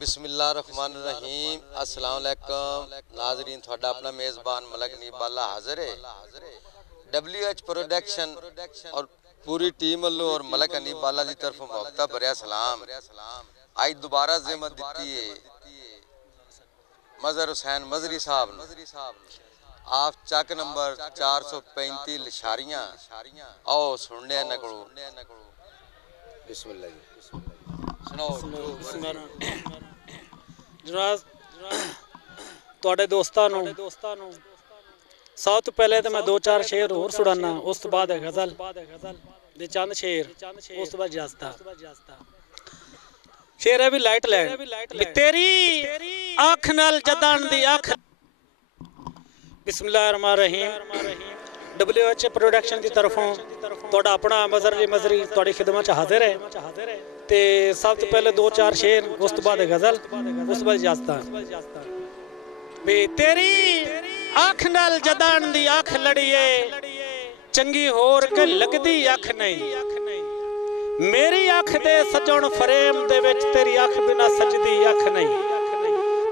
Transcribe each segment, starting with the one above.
बिस्मिल्लाहिर्रहमानिर्रहीम अस्सलाम वालेकुम नाज़रीन थोड़ा अपना मेज़बान मलक नीबाला हाज़िर है। WH प्रोडक्शन और पूरी टीम वालों और मलक नीबाला की तरफ मोहब्बत भरिया सलाम। आज दोबारा ज़िम्मत दी है मज़हर हुसैन मज़री साहब आप चक नंबर 435 लिशारियां आओ सुनने नकड़ो बिस्मिल्लाह जनाब तुहाडे दोस्तां नूं सब तो पहले तो मैं दो चार शेर होर सुनाना, उस तो बाद गज़ल दे चंद शेर, उस तो बाद इजाज़त। शेर है भी लाइट लैंड तेरी अख नाल जदान दी अख। बिस्मिल्लाहिर्रहमानिर्रहीम। WH प्रोडक्शन की तरफों तुहाडा अपना मज़हर मज़री तुहाडी खिदमत च हाज़िर है। ते सब तो पहले दो चार शेर, उस तो बाद गज़ल, उस तो बाद इजाज़त। भी तेरी अख नाल जदान दी अख लड़िए चंगी होर के लगदी अख नहीं। मेरी अख दे सजण फ्रेम दे विच तेरी अख बिना सजदी अख नहीं।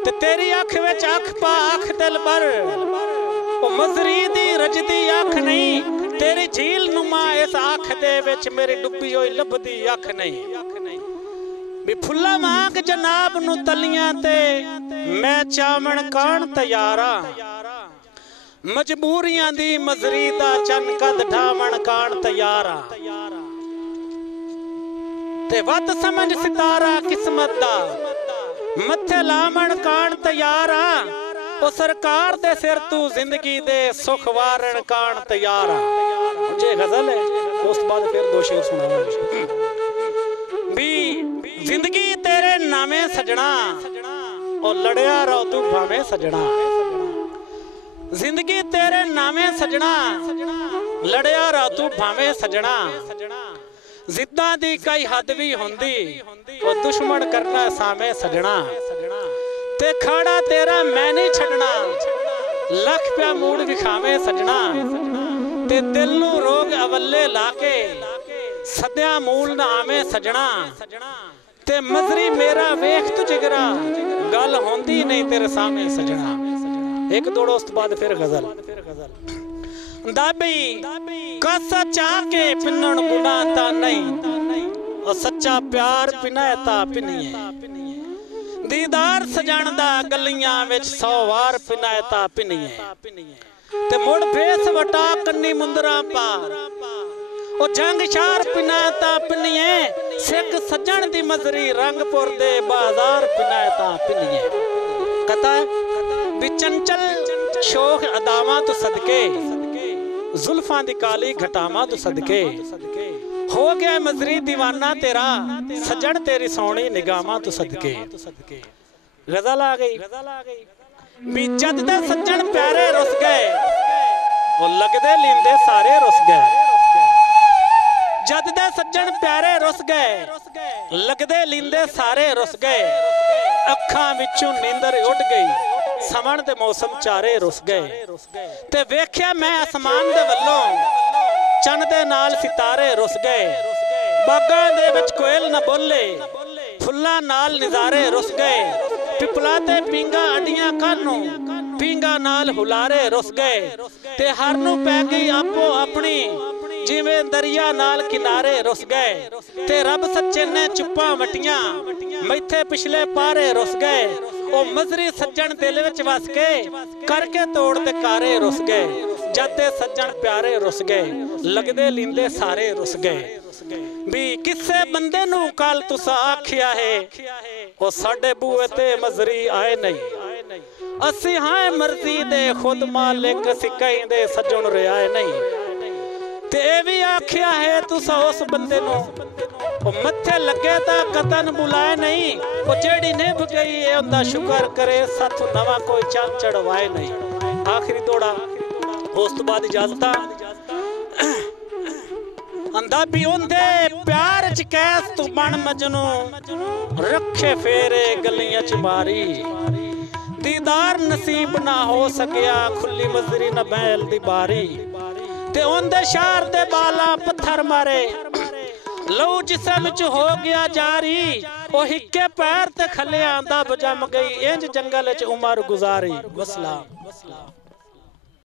ते तेरी अख विच अख पा अख दिल बर ओ मज़री दी रजदी अख नहीं। तेरी झील नुमा इस अख दे विच मेरी डुबी होई लभदी अख नहीं। भी फुल्ला मांग जनाब नु तलियां ते मैं चावण कान तैयारा। मजबूरियां दी मज़री दा चन कद ढावण कान तैयारा। ते वत समझ सितारा किस्मत दा मथे लावण कान तैयारा। ओ सरकार दे सिर तू जिंदगी दे सुख वारण कान तैयारा। जे गज़ल है उस बाद फिर दो शेर सुनावांगे। भी जिंदगी तेरे नामे सजना और लड़या रहो तू भावे सजना। जिंदगी तेरे नामे सजना लड़या रहो तू भावे सजना। जिद्दां दी कई हद भी होंदी और दुश्मन करना सामे सजना। ते खाड़ा तेरा मैं नहीं छड़ना लख प्या मूड विखावे सजना। ते दिल नू रोग अवल्ले लाके सद्या मूल ना आवे सजना। ते मज़री मेरा वेख तू जिगरा गल होंदी नहीं तेरे सामने सजना। एक दौड़ उस बाद फिर गज़ल। दाबी कस चाके पिनण गुनाता नहीं और सच्चा प्यार पिनाता पिनिए। दीदार सजण दा गलियां विच 100 वार पिनाता पिनिए। ते मुड़ फेस वटा कन्नी मुंदरा पा ओ जंग शार पिनाता पिनिए। सिख सजण दी मज़री रंगपुर दे बाजार पिनाता पिनिए। कथा भी चंचल शोख अदावां तो सदके जुल्फां दी काली घटावां तो सदके हो गया मज़री दीवाना तेरा सजन तेरी सोनी निगाहां तो सदके। गज़ल आ गई भी जद दे सज्जन प्यारे रुस गए वो लगदे लींदे सारे रुस गए। जद दे सज्जन प्यारे रुस गए लगदे लींदे सारे रुस गए। अखां विचों नींदर उड़ गई समण दे मौसम चारे रुस गए। ते वेख्या मैं आसमान दे वल्लों चन दे नाल सितारे रुस गए। बागां दे विच कोयल न बोले फुल्लां नाल नज़ारे रुस गए। पिपला ते पींगा अडियां कानों पींगा नाल हुलारे रुस गए। ते हर नू पै गई आपो अपनी जिवें दरिया नाल किनारे रुस गए। ते रब सच्चे ने चुप्पां वटियां मैथे पिछले पारे रुस गए। ओ मज़री सज्जन दिल विच वस के करके तोड़ ते कारे रुस गए। जद दे सज्जन प्यारे रुस गए लगदे लींदे सारे रुस गए। भी किसे बंदे नू कल तुसा आखिया है ओ साडे बूए ते मज़री आए नहीं। असी हां मर्जी दे खुद मालिक सिकई दे सज्जन रियाए नहीं। ते ए भी आखिया है तुसा उस बंदे नू ओ मथे लगे ता कतन बुलाए नहीं। ओ जेड़ी निभ गई है उनदा शुक्र करे साथ नवा कोई चंद चढ़वाए नहीं। आखिरी तोड़ा उस तो बाद इजाज़त। अंदा भी उंदे प्यार च कैस तू बन मजनू रखे फेरे गलियां च मारी। दीदार नसीब ना हो सकिया खुली मज़री न बैल दी बारी। ते उंदे शहर दे बाला पत्थर मारे लहू जिस्म च हो गया जारी। ओ हिक्के पैर ते खले आंदा बजम गई इंज जंगल च उमर गुजारी वसलाम।